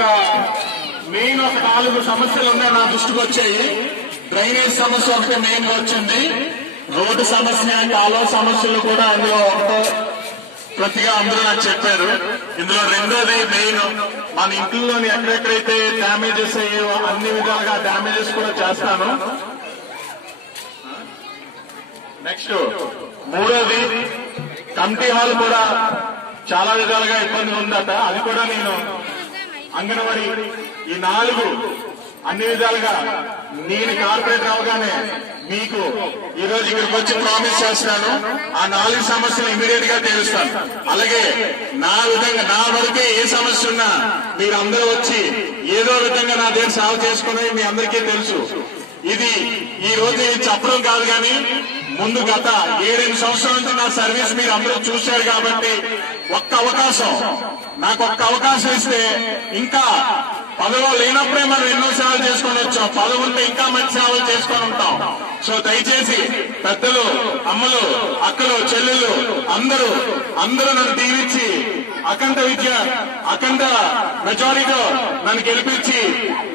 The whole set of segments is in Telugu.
దగ్గర మెయిన్ ఒక 4 సమస్యలు ఉన్నాయి నా దృష్టికి వచ్చాయి. డ్రైనేజ్ సమస్య ఒకటి మెయిన్ గా వచ్చింది, రోడ్డు సమస్య, కాలువ సమస్యలు కూడా అందులో ఒకటో ప్రతిగా అందరూ నాకు చెప్పారు. ఇందులో రెండోది మెయిన్, మన ఇంట్లోని ఎక్కడెక్కడైతే డ్యామేజెస్ అయ్యో అన్ని విధాలుగా డ్యామేజెస్ కూడా చేస్తాను. నెక్స్ట్ మూడోది కమిటీ హాల్ కూడా చాలా విధాలుగా ఇబ్బంది ఉందట, అది కూడా నేను అంగన్వాడీ ఈ 4 అన్ని విధాలుగా నేను కార్పొరేటర్ అవగానే మీకు ఈ రోజు ఇక్కడికి వచ్చి ప్రామిస్ చేస్తున్నాను, ఆ 4 సమస్యలు ఇమీడియట్ గా తెలుస్తాను. అలాగే నా విధంగా నా వరకే ఏ సమస్య ఉన్నా మీరు అందరూ వచ్చి ఏదో విధంగా నా దగ్గర సాల్వ్ చేసుకుని మీ అందరికీ తెలుసు. ఇది ఈ రోజు చెప్పడం కాదు, కానీ ముందు గత 7-8 సంవత్సరాల నుంచి నా సర్వీస్ మీరు అందరూ చూశారు కాబట్టి నాకు ఒక్క అవకాశం ఇస్తే ఇంకా పదవిలో లేనప్పుడే మనం ఎన్నో సేవలు చేసుకొని వచ్చాం, పదవి ఉంటే ఇంకా మంచి సేవలు చేసుకొని ఉంటాం. సో దయచేసి పెద్దలు, అమ్మలు, అక్కలు, చెల్లెళ్ళు అందరూ నన్ను దీవించి అఖండ మెజారిటీతో నన్ను గెలిపించి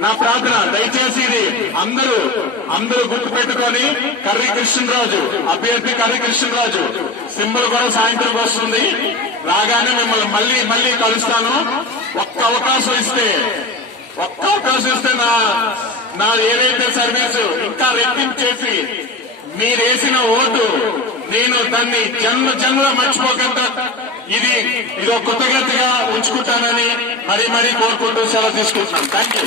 నా ప్రార్థన దయచేసి ఇది అందరూ గుర్తు పెట్టుకొని కర్రీ కృష్ణరాజు అభ్యర్థి కర్రీ కృష్ణరాజు సింబల్ కూడా సాయంత్రం వస్తుంది, రాగానే మిమ్మల్ని మళ్ళీ కలుస్తాను. ఒక్క అవకాశం ఇస్తే నా ఏదైతే సర్వీసు ఇంకా రెట్టింపు చేసి మీరేసిన ఓటు నేను దాన్ని జన్మలో మర్చిపోకుండా ఇది ఒక కృతజ్ఞతగా ఉంచుకుంటానని మరీ కోరుకుంటూ సెలవు తీసుకుంటున్నాను. Thank you.